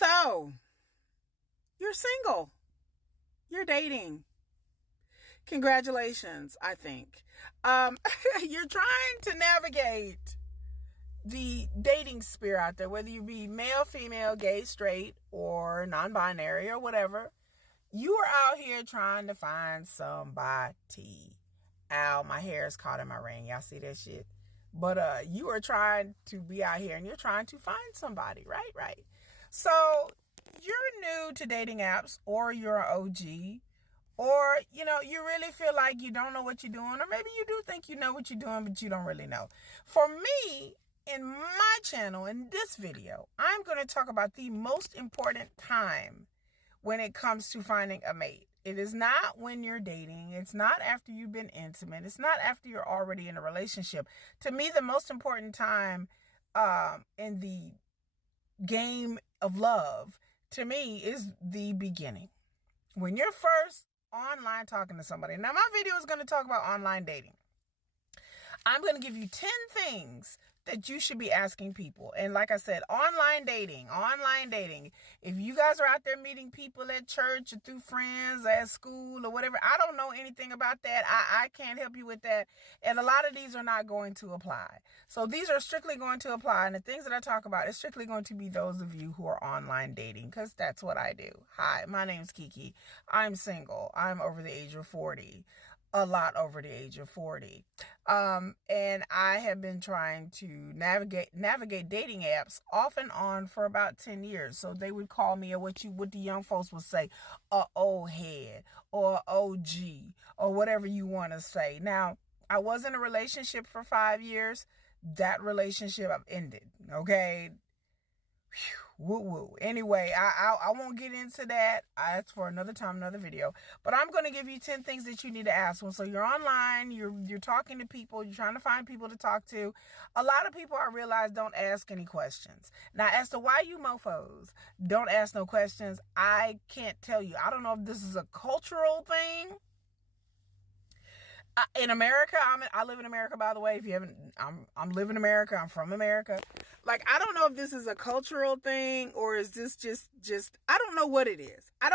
So, you're single. You're dating. Congratulations, I think. You're trying to navigate the dating sphere out there, whether you be male, female, gay, straight, or non-binary or whatever. You are out here trying to find somebody. Ow, my hair is caught in my ring. Y'all see that shit? But you are trying to be out here and you're trying to find somebody, right? Right. So you're new to dating apps, or you're an OG, or you really feel like you don't know what you're doing, or maybe you do think you know what you're doing, but you don't really know. For me, in my channel, in this video, I'm going to talk about the most important time when it comes to finding a mate. It is not when you're dating. It's not after you've been intimate. It's not after you're already in a relationship. To me, the most important time in the game of love, to me, is the beginning. When you're first online talking to somebody. Now, my video is going to talk about online dating. I'm going to give you 10 things that you should be asking people. And like I said, online dating. If you guys are out there meeting people at church or through friends or at school or whatever, I don't know anything about that. I can't help you with that. And a lot of these are not going to apply. So these are strictly going to apply. And the things that I talk about is strictly going to be those of you who are online dating, because that's what I do. Hi, my name's Kiki. I'm single. I'm over the age of 40. A lot over the age of 40. And I have been trying to navigate dating apps off and on for about 10 years. So they would call me, or what the young folks would say, a old head or OG or whatever you want to say. Now, I was in a relationship for 5 years. That relationship I've ended. Okay. Woo woo. Anyway, I won't get into that. That's for another time, another video. But I'm going to give you 10 things that you need to ask. So you're online, you're talking to people, you're trying to find people to talk to. A lot of people, I realize, don't ask any questions. Now, as to why you mofos don't ask no questions, I can't tell you. I don't know if this is a cultural thing. In America, I live in America, by the way. If you haven't, I'm living in America. I'm from America. Like, I don't know if this is a cultural thing, or is this just I don't know what it is. And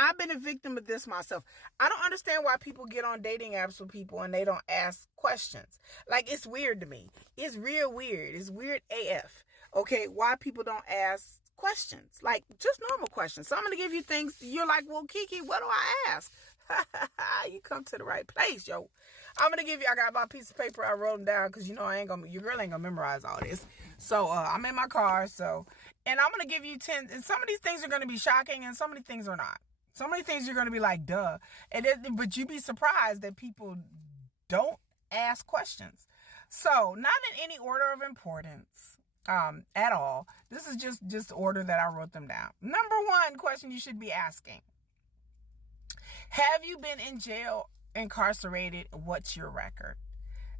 I've been a victim of this myself. I don't understand why people get on dating apps with people and they don't ask questions. Like, it's weird to me. It's real weird. It's weird AF. Okay, why people don't ask questions, like just normal questions. So I'm going to give you things you're like, well, Kiki, what do I ask? You come to the right place, yo. I'm going to give you, I got my piece of paper. I wrote them down because, your girl ain't going to memorize all this. So I'm in my car. And I'm going to give you 10. And some of these things are going to be shocking and some of these things are not. Some of these things you're going to be like, duh. But you'd be surprised that people don't ask questions. So not in any order of importance. At all. This is just order that I wrote them down. Number one question you should be asking: have you been in jail, incarcerated? What's your record?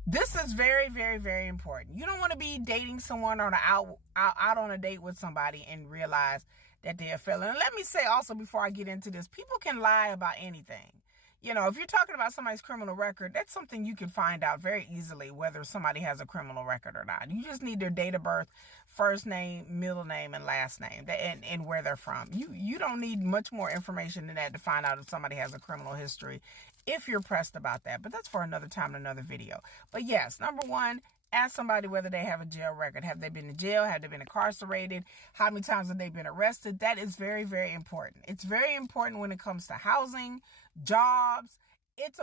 This is very, very, very important. You don't want to be dating someone or out on a date with somebody and realize that they're a felon. And let me say also, before I get into this, people can lie about anything. If you're talking about somebody's criminal record, that's something you can find out very easily, whether somebody has a criminal record or not. You just need their date of birth, first name, middle name, and last name, and where they're from. You don't need much more information than that to find out if somebody has a criminal history, if you're pressed about that. But that's for another time, another video. But yes, number one, ask somebody whether they have a jail record. Have they been to jail? Have they been incarcerated? How many times have they been arrested? That is very, very important. It's very important when it comes to housing, jobs. It's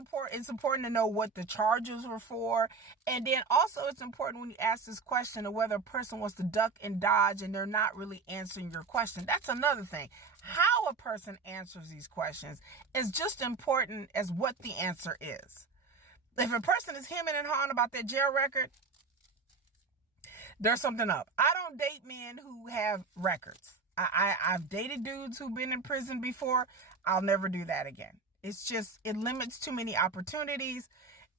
important to know what the charges were for. And then also it's important when you ask this question of whether a person wants to duck and dodge and they're not really answering your question. That's another thing. How a person answers these questions is just important as what the answer is. If a person is hemming and hawing about their jail record, there's something up. I don't date men who have records. I've dated dudes who've been in prison before. I'll never do that again. It limits too many opportunities.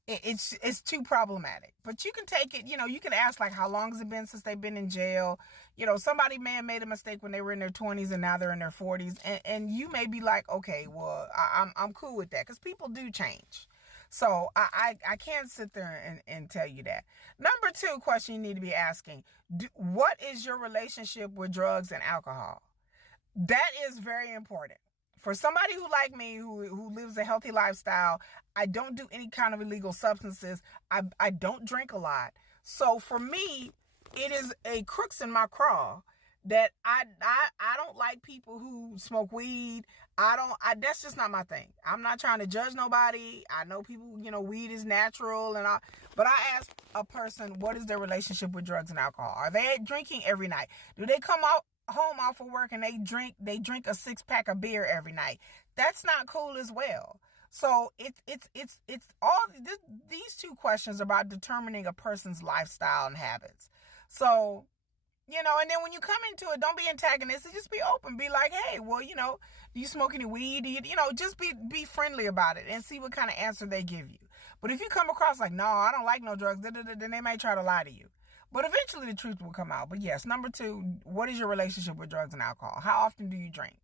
It's too problematic. But you can take it, you can ask, like, how long has it been since they've been in jail? Somebody may have made a mistake when they were in their 20s and now they're in their 40s. And you may be like, okay, well, I'm cool with that, because people do change. So I can't sit there and tell you that. Number two question you need to be asking: what is your relationship with drugs and alcohol? That is very important. For somebody who like me, who lives a healthy lifestyle, I don't do any kind of illegal substances. I don't drink a lot. So for me, it is a crux in my craw that I don't like people who smoke weed. That's just not my thing. I'm not trying to judge nobody. I know people, weed is natural but I ask a person, what is their relationship with drugs and alcohol? Are they drinking every night? Do they come out home off of work and they drink a 6-pack of beer every night? That's not cool as well. So it's all these two questions about determining a person's lifestyle and habits. So, and then when you come into it, don't be antagonistic. Just be open. Be like, hey, well, do you smoke any weed? Do you, just be friendly about it and see what kind of answer they give you. But if you come across like, no, I don't like no drugs, then they may try to lie to you. But eventually the truth will come out. But yes, number 2, what is your relationship with drugs and alcohol? How often do you drink?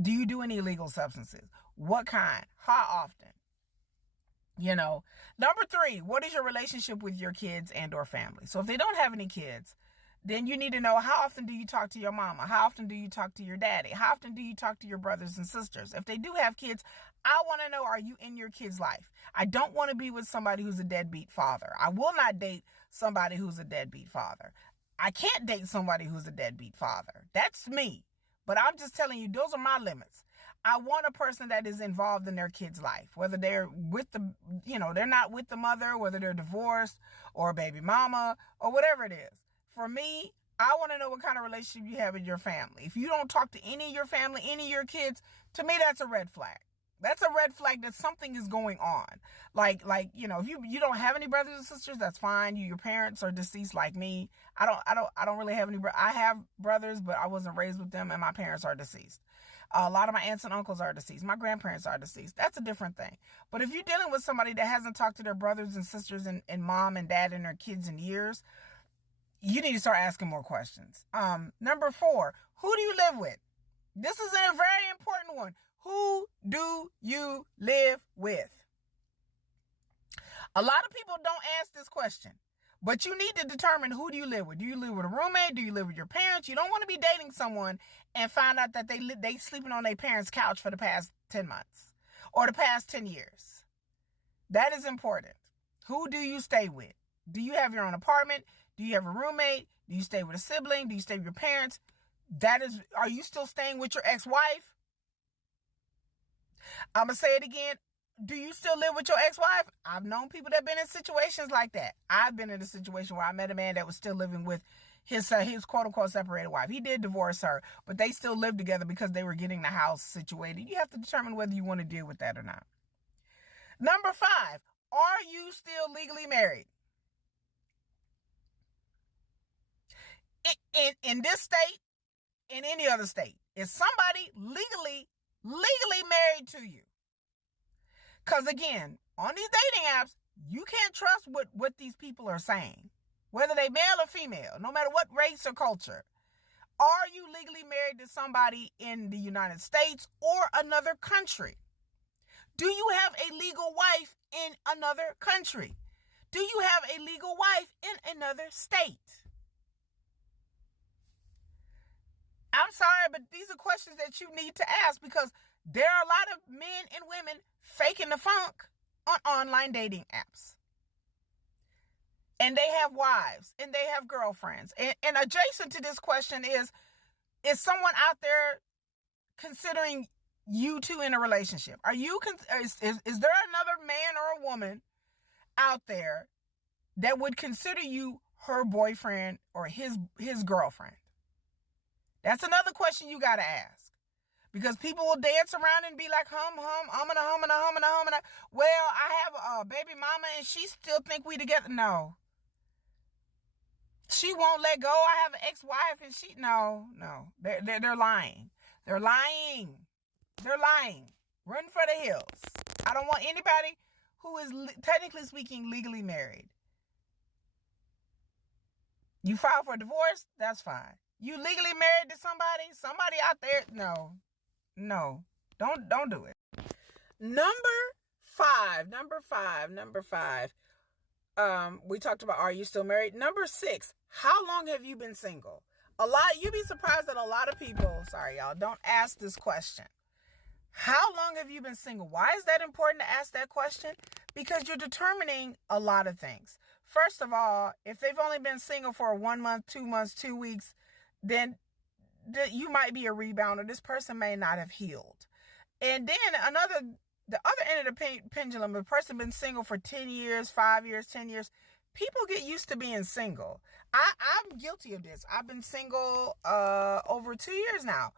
Do you do any illegal substances? What kind? How often? Number 3, what is your relationship with your kids and or family? So if they don't have any kids, then you need to know, how often do you talk to your mama? How often do you talk to your daddy? How often do you talk to your brothers and sisters? If they do have kids, I want to know, are you in your kid's life? I don't want to be with somebody who's a deadbeat father. I will not date somebody who's a deadbeat father. I can't date somebody who's a deadbeat father. That's me. But I'm just telling you, those are my limits. I want a person that is involved in their kid's life, whether they're with they're not with the mother, whether they're divorced or a baby mama or whatever it is. For me, I want to know what kind of relationship you have with your family. If you don't talk to any of your family, any of your kids, to me, that's a red flag. That's a red flag that something is going on. Like, if you don't have any brothers and sisters, that's fine. Your parents are deceased like me. I don't really have any, I have brothers, but I wasn't raised with them and my parents are deceased. A lot of my aunts and uncles are deceased. My grandparents are deceased. That's a different thing. But if you're dealing with somebody that hasn't talked to their brothers and sisters and mom and dad and their kids in years, you need to start asking more questions. Number 4, who do you live with? This is a very important one. Who do you live with? A lot of people don't ask this question, but you need to determine, who do you live with? Do you live with a roommate? Do you live with your parents? You don't want to be dating someone and find out that they sleeping on their parents' couch for the past 10 months or the past 10 years. That is important. Who do you stay with? Do you have your own apartment? Do you have a roommate? Do you stay with a sibling? Do you stay with your parents? Are you still staying with your ex-wife? I'm going to say it again. Do you still live with your ex-wife? I've known people that have been in situations like that. I've been in a situation where I met a man that was still living with his quote-unquote separated wife. He did divorce her, but they still lived together because they were getting the house situated. You have to determine whether you want to deal with that or not. Number 5, are you still legally married? In this state, in any other state, is somebody legally married to you? Because again, on these dating apps, you can't trust what these people are saying, whether they male or female, no matter what race or culture. Are you legally married to somebody in the United States or another country? Do you have a legal wife in another country? Do you have a legal wife in another state? I'm sorry, but these are questions that you need to ask, because there are a lot of men and women faking the funk on online dating apps. And they have wives and they have girlfriends. And adjacent to this question is someone out there considering you two in a relationship? Is there another man or a woman out there that would consider you her boyfriend or his girlfriend? That's another question you got to ask. Because people will dance around and be like, hum, humming. Well, I have a baby mama and she still think we together. No. She won't let go. I have an ex-wife and no. They're lying. They're lying. Run for the hills. I don't want anybody who is technically speaking legally married. You file for divorce, that's fine. You legally married to somebody out there, no, don't do it. Number five. We talked about, are you still married? Number 6, how long have you been single? You'd be surprised that a lot of people, sorry y'all, don't ask this question. How long have you been single? Why is that important to ask that question? Because you're determining a lot of things. First of all, if they've only been single for 1 month, 2 months, 2 weeks, then you might be a rebounder. This person may not have healed. And then the other end of the pendulum, a person been single for 10 years, 5 years, 10 years, people get used to being single. I'm guilty of this. I've been single over 2 years now.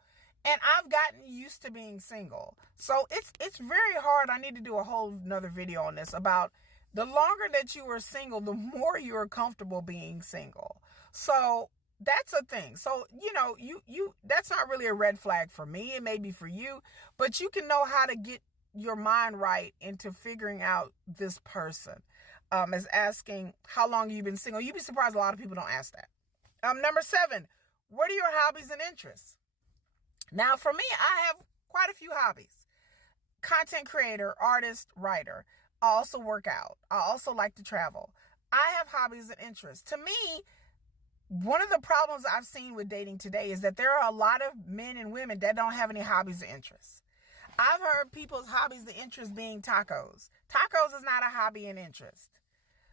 And I've gotten used to being single. So it's very hard. I need to do a whole another video on this about the longer that you are single, the more you are comfortable being single. So that's a thing. So, you that's not really a red flag for me. It may be for you, but you can know how to get your mind right into figuring out this person. As asking how long you've been single. You'd be surprised a lot of people don't ask that. Number 7, what are your hobbies and interests? Now, for me, I have quite a few hobbies. Content creator, artist, writer. I also work out. I also like to travel. I have hobbies and interests. To me, one of the problems I've seen with dating today is that there are a lot of men and women that don't have any hobbies and interests. I've heard people's hobbies and interests being tacos. Tacos is not a hobby and interest.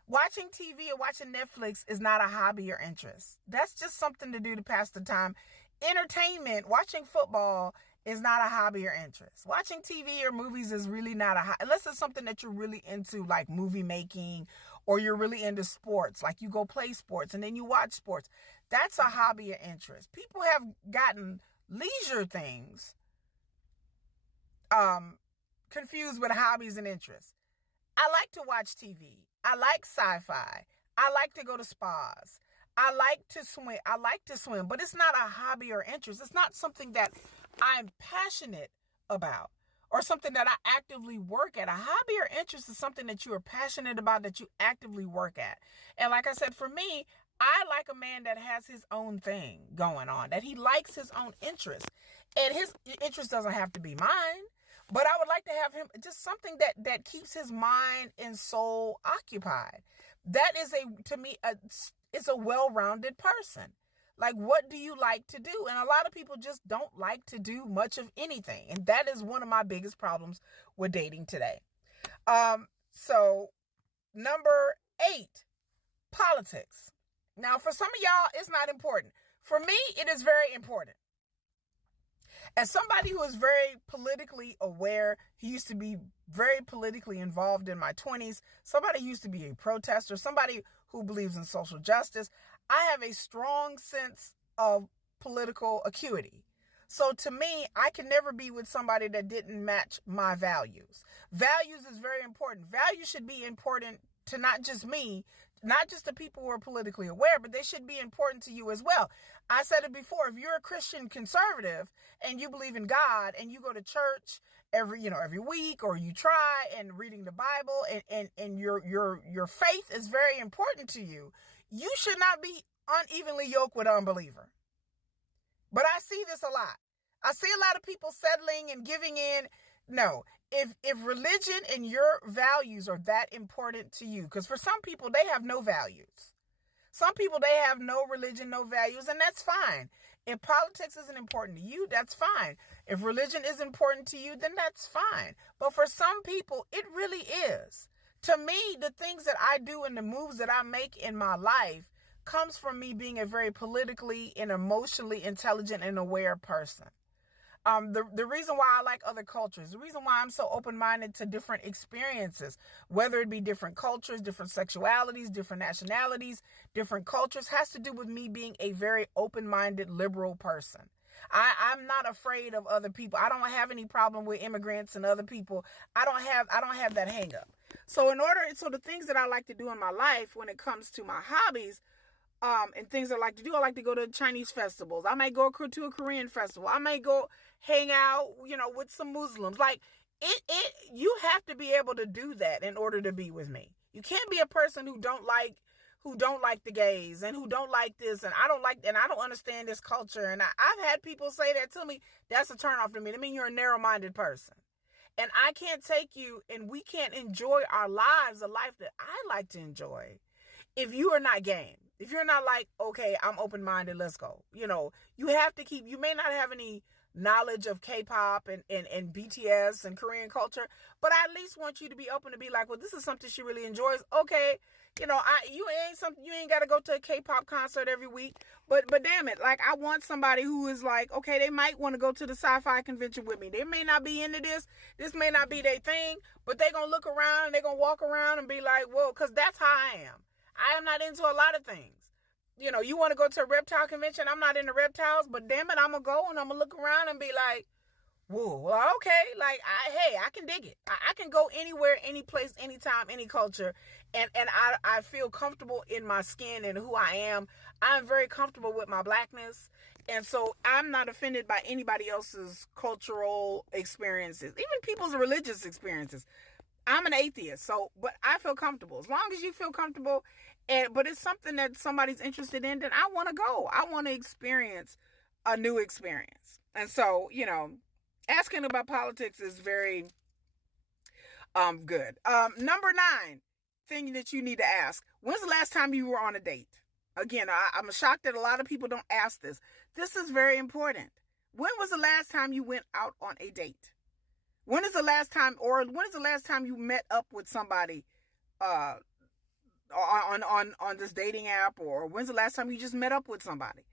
Watching TV or watching Netflix is not a hobby or interest. That's just something to do to pass the time. Entertainment, watching football is not a hobby or interest. Watching TV or movies is really not a hobby, unless it's something that you're really into, like movie making, or you're really into sports, like you go play sports and then you watch sports. That's a hobby or interest. People have gotten leisure things confused with hobbies and interests. I like to watch TV. I like sci-fi. I like to go to spas. I like to swim, but it's not a hobby or interest. It's not something that I'm passionate about or something that I actively work at. A hobby or interest is something that you are passionate about, that you actively work at. And like I said, for me, I like a man that has his own thing going on, that he likes his own interest. And his interest doesn't have to be mine, but I would like to have him just something that keeps his mind and soul occupied. That is to me, is a well-rounded person. Like, what do you like to do? And a lot of people just don't like to do much of anything. And that is one of my biggest problems with dating today. So number 8, politics. Now, for some of y'all, it's not important. For me, it is very important. As somebody who is very politically aware, he used to be very politically involved in my 20s, somebody who used to be a protester, somebody who believes in social justice, I have a strong sense of political acuity. So to me, I can never be with somebody that didn't match my values. Values is very important. Values should be important to not just me, not just the people who are politically aware, but they should be important to you as well. I said it before, if you're a Christian conservative and you believe in God and you go to church every week, or you try and reading the Bible, and your faith is very important to you, you should not be unevenly yoked with an unbeliever. But I see this a lot. I see a lot of people settling and giving in. No, if religion and your values are that important to you, because for some people, they have no values. Some people, they have no religion, no values, and that's fine. If politics isn't important to you, that's fine. If religion is important to you, then that's fine. But for some people, it really is. To me, the things that I do and the moves that I make in my life comes from me being a very politically and emotionally intelligent and aware person. The reason why I like other cultures, the reason why I'm so open-minded to different experiences, whether it be different cultures, different sexualities, different nationalities, different cultures, has to do with me being a very open-minded, liberal person. I'm not afraid of other people. I don't have any problem with immigrants and other people. I don't have that hang up. So the things that I like to do in my life when it comes to my hobbies, and things I like to do, I like to go to Chinese festivals. I might go to a Korean festival. I might go hang out, with some Muslims. Like you have to be able to do that in order to be with me. You can't be a person who don't like the gays and who don't like this, and I don't understand this culture. And I've had people say that to me. That's a turnoff to me. I mean, you're a narrow-minded person. And I can't take you, and we can't enjoy our lives, the life that I like to enjoy, if you are not game. If you're not like, okay, I'm open-minded, let's go. You have to keep, you may not have any knowledge of K-pop and BTS and Korean culture, but I at least want you to be open to be like, well, this is something she really enjoys. Okay, you ain't got to go to a K-pop concert every week, but damn it, like I want somebody who is like, okay, they might want to go to the sci-fi convention with me. They may not be into this. This may not be their thing, but they're going to look around and they're going to walk around and be like, whoa, because that's how I am. I am not into a lot of things. You want to go to a reptile convention? I'm not into reptiles, but damn it, I'm going to go and I'm going to look around and be like, whoa, well, okay. Like, I can dig it. I can go anywhere, any place, anytime, any culture. And I feel comfortable in my skin and who I am. I'm very comfortable with my blackness. And so I'm not offended by anybody else's cultural experiences, even people's religious experiences. I'm an atheist, but I feel comfortable. As long as you feel comfortable, but it's something that somebody's interested in, then I want to go. I want to experience a new experience. And so, asking about politics is very good. Number 9 thing that you need to ask: when's the last time you were on a date? Again, I'm shocked that a lot of people don't ask this. This is very important. When was the last time you went out on a date? When is the last time you met up with somebody on this dating app, or when's the last time you just met up with somebody?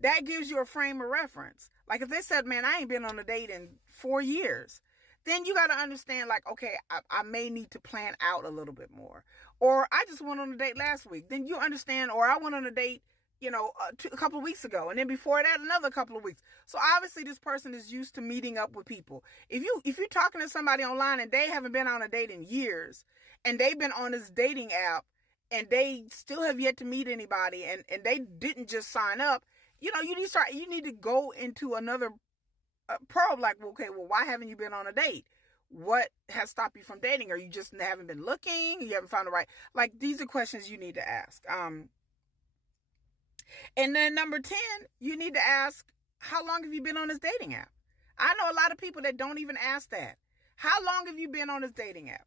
That gives you a frame of reference. Like if they said, man, I ain't been on a date in 4 years, then you got to understand, like, okay, I may need to plan out a little bit more. Or I just went on a date last week. Then you understand, or I went on a date, a couple of weeks ago. And then before that, another couple of weeks. So obviously this person is used to meeting up with people. If you're talking to somebody online and they haven't been on a date in years, and they've been on this dating app and they still have yet to meet anybody, and they didn't just sign up, you need to go into another probe, like, okay, well, why haven't you been on a date? What has stopped you from dating? Or you just haven't been looking? You haven't found the right, like, these are questions you need to ask. And then number 10, you need to ask, how long have you been on this dating app? I know a lot of people that don't even ask that. How long have you been on this dating app?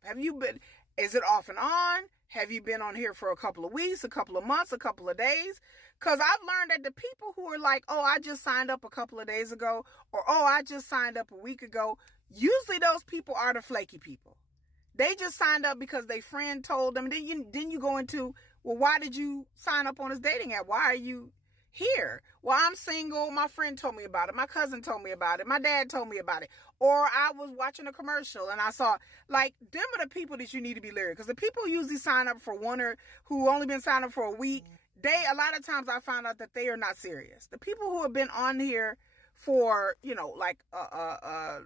Is it off and on? Have you been on here for a couple of weeks, a couple of months, a couple of days? Because I've learned that the people who are like, oh, I just signed up a couple of days ago, or oh, I just signed up a week ago, usually those people are the flaky people. They just signed up because their friend told them. Then you go into, well, why did you sign up on this dating app? Why are you here? Well, I'm single. My friend told me about it. My cousin told me about it. My dad told me about it. Or I was watching a commercial and I saw, like, them are the people that you need to be leery. Because the people who usually sign up for one, or who only been signed up for a week, a lot of times I found out that they are not serious. The people who have been on here for, like a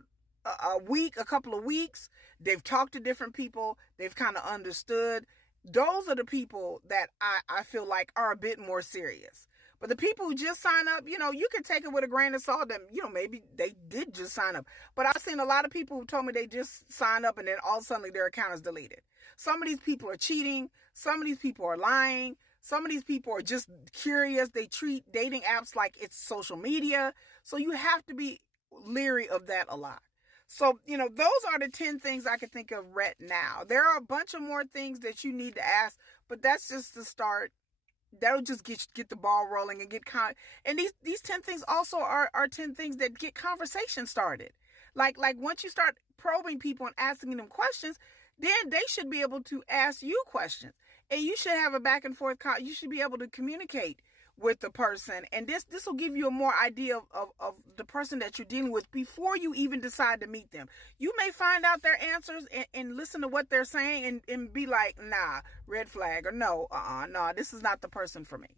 week, a couple of weeks, they've talked to different people, they've kind of understood. Those are the people that I feel like are a bit more serious. But the people who just sign up, you can take it with a grain of salt that, maybe they did just sign up. But I've seen a lot of people who told me they just signed up and then all of a sudden their account is deleted. Some of these people are cheating. Some of these people are lying. Some of these people are just curious. They treat dating apps like it's social media. So you have to be leery of that a lot. So, those are the 10 things I can think of right now. There are a bunch of more things that you need to ask, but that's just the start. That'll just get the ball rolling and and these 10 things also are 10 things that get conversation started. Like once you start probing people and asking them questions, then they should be able to ask you questions. And you should have a back and forth. You should be able to communicate with the person. And this will give you a more idea of the person that you're dealing with before you even decide to meet them. You may find out their answers and listen to what they're saying and be like, nah, red flag, or no, this is not the person for me.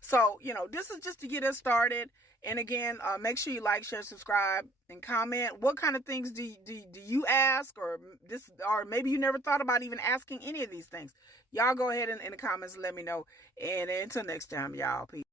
So, this is just to get us started. And again, make sure you like, share, subscribe, and comment. What kind of things do you ask, or maybe you never thought about even asking any of these things? Y'all go ahead in the comments and let me know. And until next time, y'all, peace.